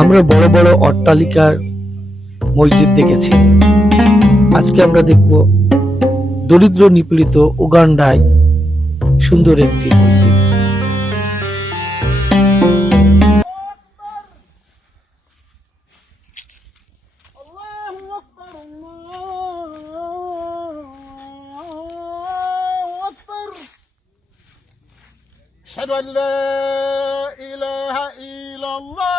আমরা বড় বড় অট্টালিকার মসজিদ দেখেছি আজকে আমরা দেখব দরিদ্র নিপীড়িত উগান্ডায় সুন্দর একটি মসজিদ الله أكبر الله أكبر أشهد أن لا إله إلا الله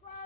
Friday.